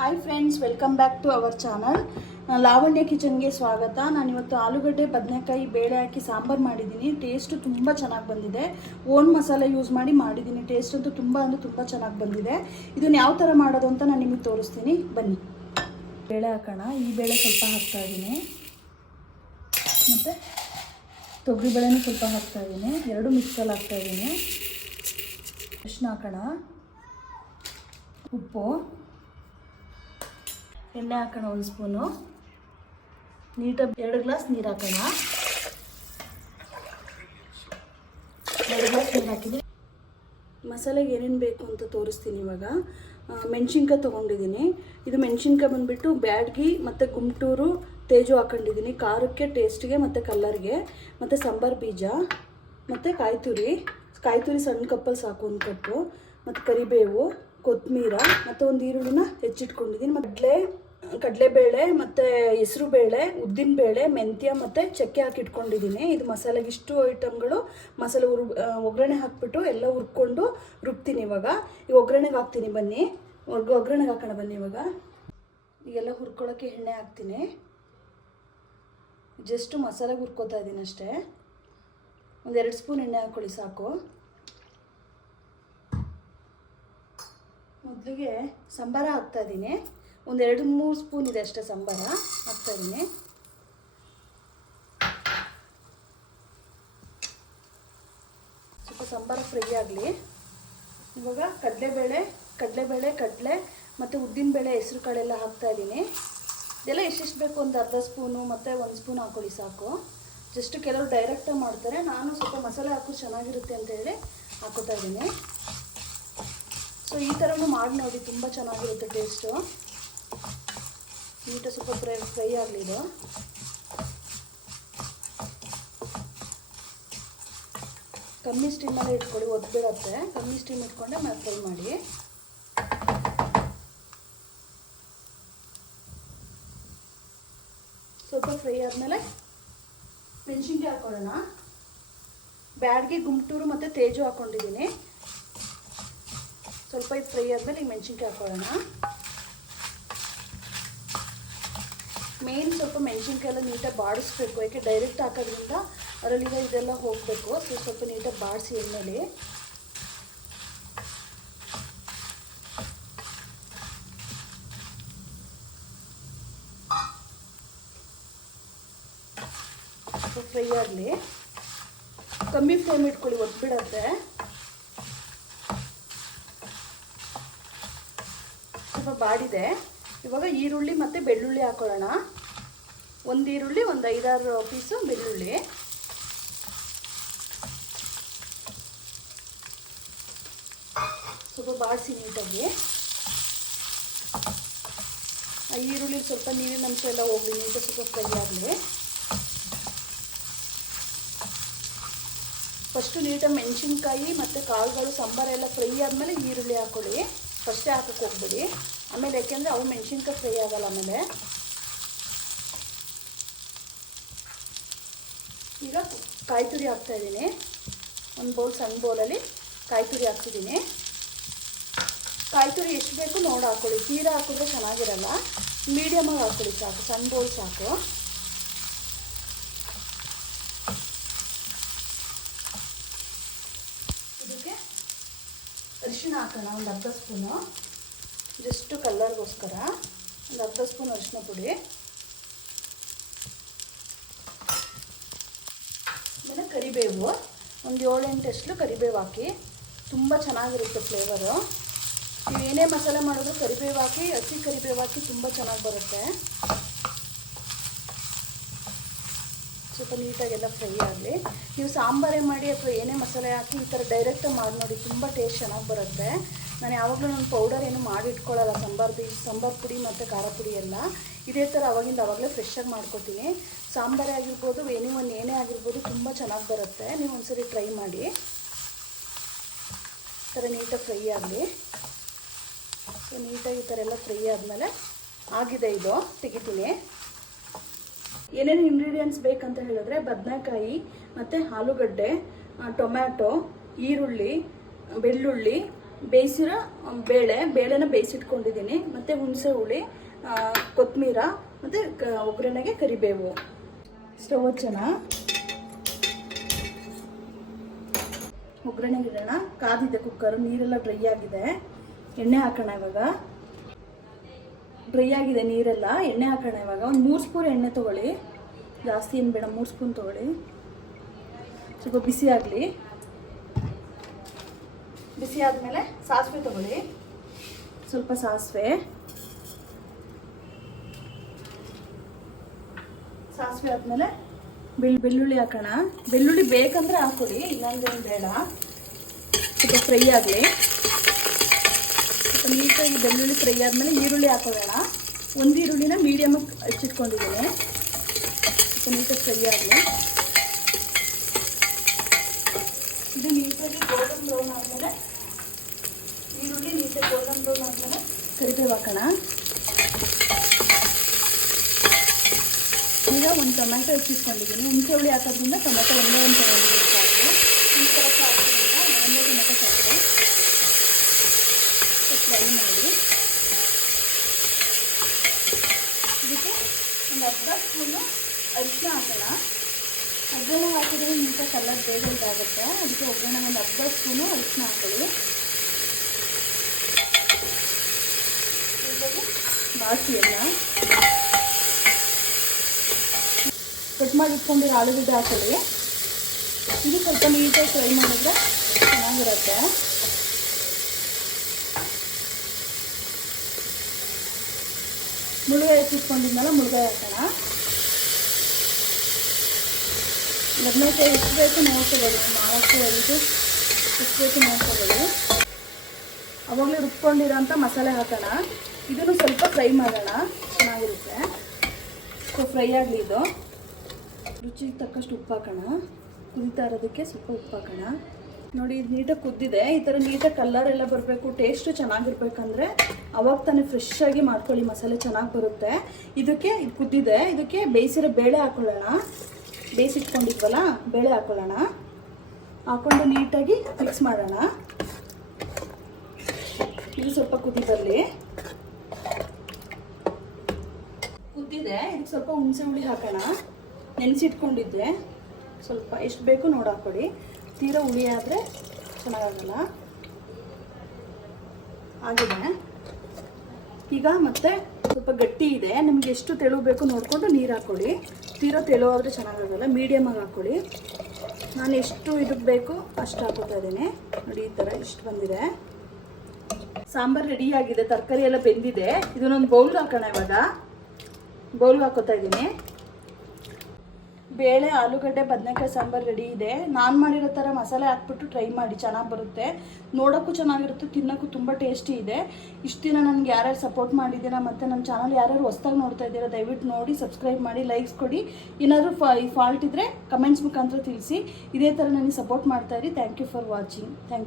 Hi friends, welcome back to our channel. Lavanya ಕಿಚನ್ಗೆ ಸ್ವಾಗತ. ನಾನಿವತ್ತು ಆಲೂಗಡ್ಡೆ ಬದನೆಕಾಯಿ ಬೇಳೆ ಹಾಕಿ ಸಾಂಬಾರು ಮಾಡಿದ್ದೀನಿ. ಟೇಸ್ಟು ತುಂಬ ಚೆನ್ನಾಗಿ ಬಂದಿದೆ. ಓನ್ ಮಸಾಲೆ ಯೂಸ್ ಮಾಡಿ ಮಾಡಿದ್ದೀನಿ. ಟೇಸ್ಟ್ ಅಂತೂ ತುಂಬ ಚೆನ್ನಾಗಿ ಬಂದಿದೆ. ಇದನ್ನು ಯಾವ ಥರ ಮಾಡೋದು ಅಂತ ನಾನು ನಿಮಗೆ ತೋರಿಸ್ತೀನಿ, ಬನ್ನಿ. ಬೇಳೆ ಹಾಕೋಣ. ಈ ಬೇಳೆ ಸ್ವಲ್ಪ ಹಾಕ್ತಾಯಿದ್ದೀನಿ, ಮತ್ತು ತೊಗರಿಬೇಳೆನೂ ಸ್ವಲ್ಪ ಹಾಕ್ತಾಯಿದ್ದೀನಿ. ಎರಡು ಮಿಕ್ಸಲ್ಲಿ ಹಾಕ್ತಾಯಿದ್ದೀನಿ. ಅರಿಶಿನ ಹಾಕೋಣ, ಉಪ್ಪು, ಎಣ್ಣೆ ಹಾಕೋಣ, ಒಂದು ಸ್ಪೂನು, ನೀಟಾಗಿ 2 ಗ್ಲಾಸ್ ನೀರು ಹಾಕೋಣ. 2 ಗ್ಲಾಸ್ ನೀರು ಹಾಕಿದ್ದೀನಿ. ಮಸಾಲೆಗೆ ಏನೇನು ಬೇಕು ಅಂತ ತೋರಿಸ್ತೀನಿ ಇವಾಗ. ಮೆಣಸಿನ್ಕಾಯಿ ತೊಗೊಂಡಿದ್ದೀನಿ. ಇದು ಮೆಣಸಿನ್ಕಾಯಿ ಬಂದುಬಿಟ್ಟು ಬ್ಯಾಡಗಿ ಮತ್ತು ಗುಂಟೂರು ತೇಜು ಹಾಕೊಂಡಿದ್ದೀನಿ, ಖಾರಕ್ಕೆ, ಟೇಸ್ಟ್ಗೆ ಮತ್ತು ಕಲ್ಲರ್ಗೆ. ಮತ್ತು ಸಾಂಬಾರು ಬೀಜ ಮತ್ತು ಕಾಯಿ ತುರಿ ಸಣ್ಣ ಕಪ್ಪಲ್ಲಿ ಸಾಕು, 1 ಕಪ್ಪು. ಮತ್ತು ಕರಿಬೇವು, ಕೊತ್ತಂಬರಿ ಮತ್ತು ಒಂದು ಈರುಳ್ಳಿನ ಹೆಚ್ಚಿಟ್ಕೊಂಡಿದ್ದೀನಿ. ಕಡಲೆಬೇಳೆ ಮತ್ತು ಹೆಸರು ಬೇಳೆ, ಉದ್ದಿನ ಬೇಳೆ, ಮೆಂತ್ಯ ಮತ್ತು ಚಕ್ಕೆ ಹಾಕಿಟ್ಕೊಂಡಿದ್ದೀನಿ. ಇದು ಮಸಾಲೆಗೆ ಇಷ್ಟು ಐಟಮ್ಗಳು. ಮಸಾಲೆ ಒಗ್ಗರಣೆ ಹಾಕ್ಬಿಟ್ಟು ಎಲ್ಲ ಹುರ್ಕೊಂಡು ರುಬ್ತೀನಿ. ಇವಾಗ ಒಗ್ಗರಣೆಗೆ ಹಾಕ್ತೀನಿ, ಬನ್ನಿ. ಒಗ್ಗರಣೆಗೆ ಹಾಕೋಣ ಬನ್ನಿ. ಇವಾಗ ಈಗೆಲ್ಲ ಹುರ್ಕೊಳ್ಳೋಕ್ಕೆ ಎಣ್ಣೆ ಹಾಕ್ತೀನಿ. ಜಸ್ಟ್ ಮಸಾಲೆಗೆ ಹುರ್ಕೋತಾ ಇದ್ದೀನಿ ಅಷ್ಟೇ. 1-2 ಸ್ಪೂನ್ ಎಣ್ಣೆ ಹಾಕ್ಕೊಳ್ಳಿ ಸಾಕು. ಮೊದಲಿಗೆ ಸಂಬಾರ ಹಾಕ್ತಾಯಿದ್ದೀನಿ. 1-2-3 ಸ್ಪೂನ್ ಇದೆ ಅಷ್ಟೇ ಸಂಬಾರ ಹಾಕ್ತಾಯಿದ್ದೀನಿ. ಸ್ವಲ್ಪ ಸಂಬಾರ ಫ್ರೈ ಆಗಲಿ. ಇವಾಗ ಕಡಲೆ ಮತ್ತು ಉದ್ದಿನಬೇಳೆ, ಹೆಸರು ಕಾಳೆಲ್ಲ ಹಾಕ್ತಾಯಿದ್ದೀನಿ. ಇದೆಲ್ಲ ಎಷ್ಟೆಷ್ಟು ಬೇಕು, ಒಂದು ಅರ್ಧ ಸ್ಪೂನು ಮತ್ತು 1 ಸ್ಪೂನ್ ಹಾಕ್ಕೊಳ್ಳಿ ಸಾಕು. ಜಸ್ಟ್ ಕೆಲವರು ಡೈರೆಕ್ಟಾಗಿ ಮಾಡ್ತಾರೆ, ನಾನು ಸ್ವಲ್ಪ ಮಸಾಲೆ ಹಾಕೋದು ಚೆನ್ನಾಗಿರುತ್ತೆ ಅಂತೇಳಿ ಹಾಕೋತಾ ಇದ್ದೀನಿ. ಸೊ ಈ ಥರನೂ ಮಾಡಿ ನೋಡಿ, ತುಂಬ ಚೆನ್ನಾಗಿರುತ್ತೆ ಟೇಸ್ಟು. ನೀಟಾಗಿ ಸ್ವಲ್ಪ ಫ್ರೈ ಆಗಲಿ. ಇದು ಕಮ್ಮಿ ಸ್ಟೀಮಲ್ಲೇ ಇಟ್ಕೊಳ್ಳಿ, ಒದ್ಬಿಡತ್ತೆ. ಕಮ್ಮಿ ಸ್ಟೀಮ್ ಇಟ್ಕೊಂಡೆ ಮತ್ತೆ ಫ್ರೈ ಮಾಡಿ. ಸ್ವಲ್ಪ ಫ್ರೈ ಆದಮೇಲೆ ಮೆಣಸಿನ್ಕಾಯಿ ಹಾಕ್ಕೊಳ್ಳೋಣ. ಬ್ಯಾಡಗಿ, ಗುಂಟೂರು ಮತ್ತು ತೇಜು ಹಾಕ್ಕೊಂಡಿದ್ದೀನಿ. ಸ್ವಲ್ಪ ಇದು ಫ್ರೈ ಆದಮೇಲೆ ಈಗ ಮೆಣಸಿನ್ಕಾಯಿ ಹಾಕ್ಕೊಳ್ಳೋಣ. ಮೇನ್ ಸ್ವಲ್ಪ ಮೆಣಸಿನ್ಕಾಯಿ ಎಲ್ಲ ನೀಟಾಗಿ ಬಾಡಿಸ್ಬೇಕು, ಯಾಕೆ ಡೈರೆಕ್ಟ್ ಹಾಕೋದ್ರಿಂದ ಅದರಲ್ಲಿರೋ ಇದೆಲ್ಲ ಹೋಗಬೇಕು. ಸೊ ಸ್ವಲ್ಪ ನೀಟಾಗಿ ಬಾಡಿಸಿ ಎಣ್ಣೆಲಿ. ಫ್ರೈ ಆಗಲಿ. ಕಮ್ಮಿ ಫ್ಲೇಮ್ ಇಟ್ಕೊಳ್ಳಿ, ಒದ್ಬಿಡತ್ತೆ. ಸ್ವಲ್ಪ ಬಾಡಿದೆ. ಇವಾಗ ಈರುಳ್ಳಿ ಮತ್ತು ಬೆಳ್ಳುಳ್ಳಿ ಹಾಕೊಳ್ಳೋಣ. 1 ಈರುಳ್ಳಿ, ಒಂದು 5-6 ಪೀಸು ಬೆಳ್ಳುಳ್ಳಿ. ಸ್ವಲ್ಪ ಬಾಡಿಸಿ ನೀಟಾಗಿ. ಆ ಈರುಳ್ಳಿ ಸ್ವಲ್ಪ ನೀರಿನ ಅಂಶ ಎಲ್ಲ ಹೋಗಲಿ, ನೀಟಾಗಿ ಸ್ವಲ್ಪ ಫ್ರೈ ಆಗಲಿ. ಫಸ್ಟು ನೀಟಾಗಿ ಮೆಣಸಿನ್ಕಾಯಿ ಮತ್ತು ಕಾಳುಗಳು, ಸಾಂಬಾರೆಲ್ಲ ಫ್ರೈ ಆದಮೇಲೆ ಈರುಳ್ಳಿ ಹಾಕ್ಕೊಳ್ಳಿ. ಫಸ್ಟೇ ಹಾಕಕ್ಕೆ ಹೋಗ್ಬೇಡಿ, ಆಮೇಲೆ ಯಾಕೆಂದರೆ ಅವು ಮೆಣಸಿನ್ಕಾಯಿ ಫ್ರೈ ಆಗಲ್ಲ. ಆಮೇಲೆ ಈಗ ಕಾಯಿ ತುರಿ ಹಾಕ್ತಾಯಿದ್ದೀನಿ. ಒಂದು ಸಣ್ಣ ಬೌಲಲ್ಲಿ ಕಾಯಿ ತುರಿ ಹಾಕ್ತಿದ್ದೀನಿ. ಕಾಯಿ ತುರಿ ಎಷ್ಟು ಬೇಕು ನೋಡಿ ಹಾಕ್ಕೊಳ್ಳಿ. ತೀರಾ ಹಾಕಿದ್ರೆ ಚೆನ್ನಾಗಿರಲ್ಲ, ಮೀಡಿಯಮಾಗಿ ಹಾಕ್ಕೊಳ್ಳಿ ಸಾಕು. ಸಣ್ಣ ಬೌಲ್ ಸಾಕು. ಇದಕ್ಕೆ ಅರಿಶಿನ ಹಾಕೋಣ, ಒಂದು ಅರ್ಧ ಸ್ಪೂನು. ಜಸ್ಟ್ ಕಲ್ಲರ್ಗೋಸ್ಕರ ಒಂದು ಅರ್ಧ ಸ್ಪೂನ್ ಅರಿಶಿನ ಪುಡಿ. ಆಮೇಲೆ ಕರಿಬೇವು, ಒಂದು 7-8 ಎಸ್ಲು ಕರಿಬೇವು ಹಾಕಿ. ತುಂಬ ಚೆನ್ನಾಗಿರುತ್ತೆ ಫ್ಲೇವರು. ನೀವು ಏನೇ ಮಸಾಲೆ ಮಾಡಿದ್ರು ಕರಿಬೇವು ಹಾಕಿ, ಹಸಿ ಕರಿಬೇವು ಹಾಕಿ ತುಂಬ ಚೆನ್ನಾಗಿ ಬರುತ್ತೆ. ಸ್ವಲ್ಪ ನೀಟಾಗೆಲ್ಲ ಫ್ರೈ ಆಗಲಿ. ನೀವು ಸಾಂಬಾರೇ ಮಾಡಿ ಅಥವಾ ಏನೇ ಮಸಾಲೆ ಹಾಕಿ ಈ ಥರ ಡೈರೆಕ್ಟಾಗಿ ಮಾಡಿ ನೋಡಿ, ತುಂಬ ಟೇಸ್ಟ್ ಚೆನ್ನಾಗಿ ಬರುತ್ತೆ. ನಾನು ಯಾವಾಗಲೂ ನನ್ನ ಪೌಡರ್ ಏನು ಮಾಡಿ ಇಟ್ಕೊಳ್ಳಲ್ಲ. ಸಾಂಬಾರು ಪುಡಿ ಮತ್ತು ಖಾರ ಪುಡಿ ಎಲ್ಲ ಇದೇ ಥರ ಆವಾಗಲೇ ಫ್ರೆಶ್ಶಾಗಿ ಮಾಡ್ಕೊತೀನಿ. ಸಾಂಬಾರೇ ಆಗಿರ್ಬೋದು, ಏನೇ ಆಗಿರ್ಬೋದು, ತುಂಬ ಚೆನ್ನಾಗಿ ಬರುತ್ತೆ. ನೀವು ಒಂದ್ಸರಿ ಟ್ರೈ ಮಾಡಿ. ಈ ಥರ ನೀಟಾಗಿ ಫ್ರೈ ಆಗಲಿ. ಸೊ ನೀಟಾಗಿ ಈ ಥರ ಎಲ್ಲ ಫ್ರೈ ಆದಮೇಲೆ ಆಗಿದೆ, ಇದು ತೆಗಿತೀನಿ. ಏನೇನು ಇಂಗ್ರೀಡಿಯೆಂಟ್ಸ್ ಬೇಕಂತ ಹೇಳಿದ್ರೆ ಬದನೆಕಾಯಿ ಮತ್ತು ಆಲೂಗಡ್ಡೆ, ಟೊಮ್ಯಾಟೊ, ಈರುಳ್ಳಿ, ಬೆಳ್ಳುಳ್ಳಿ, ಬೇಯಿಸಿರೋ ಬೇಳೆನ ಬೇಯಿಸಿಟ್ಕೊಂಡಿದ್ದೀನಿ, ಮತ್ತು ಹುಣಸೆ ಹುಳಿ, ಕೊತ್ತಂಬರಿ ಮತ್ತು ಒಗ್ಗರಣೆಗೆ ಕರಿಬೇವು. ಸ್ಟವ್ ಹಚ್ಚೋಣ, ಒಗ್ಗರಣೆಗೆ ಇಡೋಣ. ಕಾದಿದೆ ಕುಕ್ಕರ್, ನೀರೆಲ್ಲ ಡ್ರೈ ಆಗಿದೆ. ಎಣ್ಣೆ ಹಾಕೋಣ ಇವಾಗ. ಡ್ರೈ ಆಗಿದೆ ನೀರೆಲ್ಲ, ಎಣ್ಣೆ ಹಾಕೋಣ ಇವಾಗ. ಒಂದು 3 ಸ್ಪೂನ್ ಎಣ್ಣೆ ತೊಗೊಳ್ಳಿ, ಜಾಸ್ತಿ ಏನು ಬೇಡ, 3 ಸ್ಪೂನ್ ತೊಗೊಳ್ಳಿ. ಸ್ವಲ್ಪ ಬಿಸಿ ಆಗಲಿ. ಬಿಸಿ ಆದಮೇಲೆ ಸಾಸಿವೆ ತೊಗೊಳ್ಳಿ, ಸ್ವಲ್ಪ ಸಾಸಿವೆ ಆದಮೇಲೆ ಬೆಳ್ಳುಳ್ಳಿ ಹಾಕೋಣ. ಬೆಳ್ಳುಳ್ಳಿ ಬೇಕಂದ್ರೆ ಹಾಕೊಳ್ಳಿ, ಇಲ್ಲಾಂದ್ರೆ ಬೇಡ. ಸ್ವಲ್ಪ ಫ್ರೈ ಆಗಲಿ. ಸ್ವಲ್ಪ ನೀಟಾಗಿ ಬೆಳ್ಳುಳ್ಳಿ ಫ್ರೈ ಆದಮೇಲೆ ಈರುಳ್ಳಿ ಹಾಕೊಳ್ಳೋಣ. ಒಂದು ಈರುಳ್ಳಿನ ಮೀಡಿಯಮಾಗಿ ಹಚ್ಚಿಟ್ಕೊಂಡಿದ್ದೀನಿ. ಸ್ವಲ್ಪ ನೀಟಾಗಿ ಫ್ರೈ ಆಗಲಿ. ಇದು ನೀಟಾಗಿ ಗೋಲ್ಡನ್ ಬ್ರೌನ್ ಆದಮೇಲೆ, ಈರುಳ್ಳಿ ನೀಟಾಗಿ ಗೋಲ್ಡನ್ ಬ್ರೌನ್ ಆದಮೇಲೆ ಕರಿಬೇವು ಹಾಕೋಣ. ಈಗ ಒಂದು ಟೊಮೆಟೊ ಹೆಚ್ಚಿಟ್ಕೊಂಡಿದ್ದೀನಿ. ಹುಣಸೆ ಹುಳಿ ಹಾಕೋದ್ರಿಂದ ಟೊಮೆಟೊ ಒಂದೇ ಒಂದು ತೊಗೊಂಡಿದ್ದೀನಿ ಸಾಕು. ಈ ಥರ ಹಾಕೋದ್ರಿಂದ ಒಂದೇ ಟೊಮೆಟೊ ಸಾಕು. ಫ್ರೈ ಮಾಡಿ ಇದಕ್ಕೆ ಒಂದು ಅರ್ಧ ಸ್ಪೂನು ಅರಿಶಿನ ಹಾಕೋಣ. ಒಗ್ಗರಣೆ ಹಾಕಿದ್ರೆ ನೀಟಾಗಿ ಕಲರ್ ಬೇಗ ಇದಾಗುತ್ತೆ. ಅದಕ್ಕೆ ಒಗ್ಗರಣೆ ಒಂದು ಅರ್ಧ ಸ್ಪೂನು ಅರಿಶಿನ ಹಾಕೊಳ್ಳಿ. ಬಾಕಿ ಎಲ್ಲ ಕಟ್ ಮಾಡಿ ಇಟ್ಕೊಂಡಿರೋ ಆಲೂಗಡ್ಡೆ ಹಾಕೊಳ್ಳಿ. ಇದು ಸ್ವಲ್ಪ ನೀಟಾಗಿ ಫ್ರೈ ಮಾಡಿದ್ರೆ ಚೆನ್ನಾಗಿರುತ್ತೆ. ಮುಳುಗಾಯಿ ಹೆಚ್ಚಿಟ್ಕೊಂಡಿದ್ಮೇಲೆ ಮುಳುಗಾಯಿ ಹಾಕೋಣ. ಬದನೆಕಾಯಿ ಎಷ್ಟು ಬೇಕು ನೋಡ್ಕೊಬೋದು, 4-5 ಎಷ್ಟು ಬೇಕು ನೋಡ್ಕೊಬೋದು. ಅವಾಗಲೇ ರುಬ್ಕೊಂಡಿರೋಂಥ ಮಸಾಲೆ ಹಾಕೋಣ. ಇದನ್ನು ಸ್ವಲ್ಪ ಫ್ರೈ ಮಾಡೋಣ, ಚೆನ್ನಾಗಿರುತ್ತೆ. ಸೊ ಫ್ರೈ ಆಗಲಿ. ಇದು ರುಚಿಗೆ ತಕ್ಕಷ್ಟು ಉಪ್ಪು ಹಾಕೋಣ. ಕುದೀತಾ ಇರೋದಕ್ಕೆ ಸ್ವಲ್ಪ ಉಪ್ಪು ಹಾಕೋಣ. ನೋಡಿ, ಇದು ನೀಟಾಗಿ ಕುದ್ದಿದೆ. ಈ ಥರ ನೀಟಾಗಿ ಕಲರ್ ಎಲ್ಲ ಬರಬೇಕು, ಟೇಸ್ಟು ಚೆನ್ನಾಗಿರ್ಬೇಕಂದ್ರೆ ಅವಾಗ ತಾನೇ ಫ್ರೆಶ್ ಆಗಿ ಮಾಡ್ಕೊಳ್ಳಿ, ಮಸಾಲೆ ಚೆನ್ನಾಗಿ ಬರುತ್ತೆ. ಇದಕ್ಕೆ ಇದು ಕುದ್ದಿದೆ. ಇದಕ್ಕೆ ಬೇಯಿಸಿರೋ ಬೇಳೆ ಹಾಕೊಳ್ಳೋಣ. ಬೇಯಿಸಿಟ್ಕೊಂಡಿದ್ವಲ್ಲ, ಬೇಳೆ ಹಾಕೊಳ್ಳೋಣ. ಹಾಕ್ಕೊಂಡು ನೀಟಾಗಿ ಮಿಕ್ಸ್ ಮಾಡೋಣ. ಇದು ಸ್ವಲ್ಪ ಕುದಿ ಬರಲಿ. ಕುದ್ದಿದೆ. ಇದಕ್ಕೆ ಸ್ವಲ್ಪ ಹುಣಸೆ ಹುಳಿ ಹಾಕೋಣ. ನೆನೆಸಿಟ್ಕೊಂಡಿದ್ದೆ, ಸ್ವಲ್ಪ ಎಷ್ಟು ಬೇಕು ನೋಡಿ ಹಾಕ್ಕೊಡಿ. ತೀರಾ ಹುಳಿ ಆದರೆ ಚೆನ್ನಾಗಾಗಲ್ಲ. ಆಗಿದೆ. ಈಗ ಮತ್ತೆ ಸ್ವಲ್ಪ ಗಟ್ಟಿ ಇದೆ. ನಿಮ್ಗೆ ಎಷ್ಟು ತೆಳು ಬೇಕು ನೋಡಿಕೊಂಡು ನೀರು ಹಾಕ್ಕೊಳ್ಳಿ. ತೀರಾ ತೆಳು ಆದರೆ ಚೆನ್ನಾಗಾಗಲ್ಲ, ಮೀಡಿಯಮಾಗಿ ಹಾಕ್ಕೊಳ್ಳಿ. ನಾನು ಎಷ್ಟು ಇದಕ್ಕೆ ಬೇಕು ಅಷ್ಟು ಹಾಕೋತಾ ಇದ್ದೀನಿ. ನೋಡಿ, ಈ ಥರ ಇಷ್ಟು ಬಂದಿದೆ. ಸಾಂಬಾರು ರೆಡಿಯಾಗಿದೆ, ತರಕಾರಿ ಎಲ್ಲ ಬೆಂದಿದೆ. ಇದನ್ನೊಂದು ಬೌಲ್ಗೆ ಹಾಕೋಣ. ಇವಾಗ ಬೌಲ್ಗೆ ಹಾಕೋತಾ ಇದ್ದೀನಿ. ಬೇಳೆ, ಆಲೂಗಡ್ಡೆ, ಬದನೆಕಾಯಿ ಸಾಂಬಾರು ರೆಡಿ ಇದೆ. ನಾನು ಮಾಡಿರೋ ಥರ ಮಸಾಲೆ ಹಾಕ್ಬಿಟ್ಟು ಟ್ರೈ ಮಾಡಿ, ಚೆನ್ನಾಗಿ ಬರುತ್ತೆ. ನೋಡೋಕ್ಕೂ ಚೆನ್ನಾಗಿರುತ್ತೆ, ತಿನ್ನೋಕ್ಕೂ ತುಂಬ ಟೇಸ್ಟಿ ಇದೆ. ಇಷ್ಟು ದಿನ ನನಗೆ ಯಾರ್ಯಾರು ಸಪೋರ್ಟ್ ಮಾಡಿದ್ದೀರಾ ಮತ್ತು ನನ್ನ ಚಾನಲ್ ಯಾರ್ಯಾರು ಹೊಸ್ದಾಗಿ ನೋಡ್ತಾ ಇದ್ದೀರಾ, ದಯವಿಟ್ಟು ನೋಡಿ, ಸಬ್ಸ್ಕ್ರೈಬ್ ಮಾಡಿ, ಲೈಕ್ಸ್ ಕೊಡಿ. ಏನಾದರೂ ಫಾಲ್ಟ್ ಇದ್ದರೆ ಕಮೆಂಟ್ಸ್ ಮುಖಾಂತರ ತಿಳಿಸಿ. ಇದೇ ಥರ ನನಗೆ ಸಪೋರ್ಟ್ ಮಾಡ್ತಾಯಿರಿ. Thank you for watching. Thank you.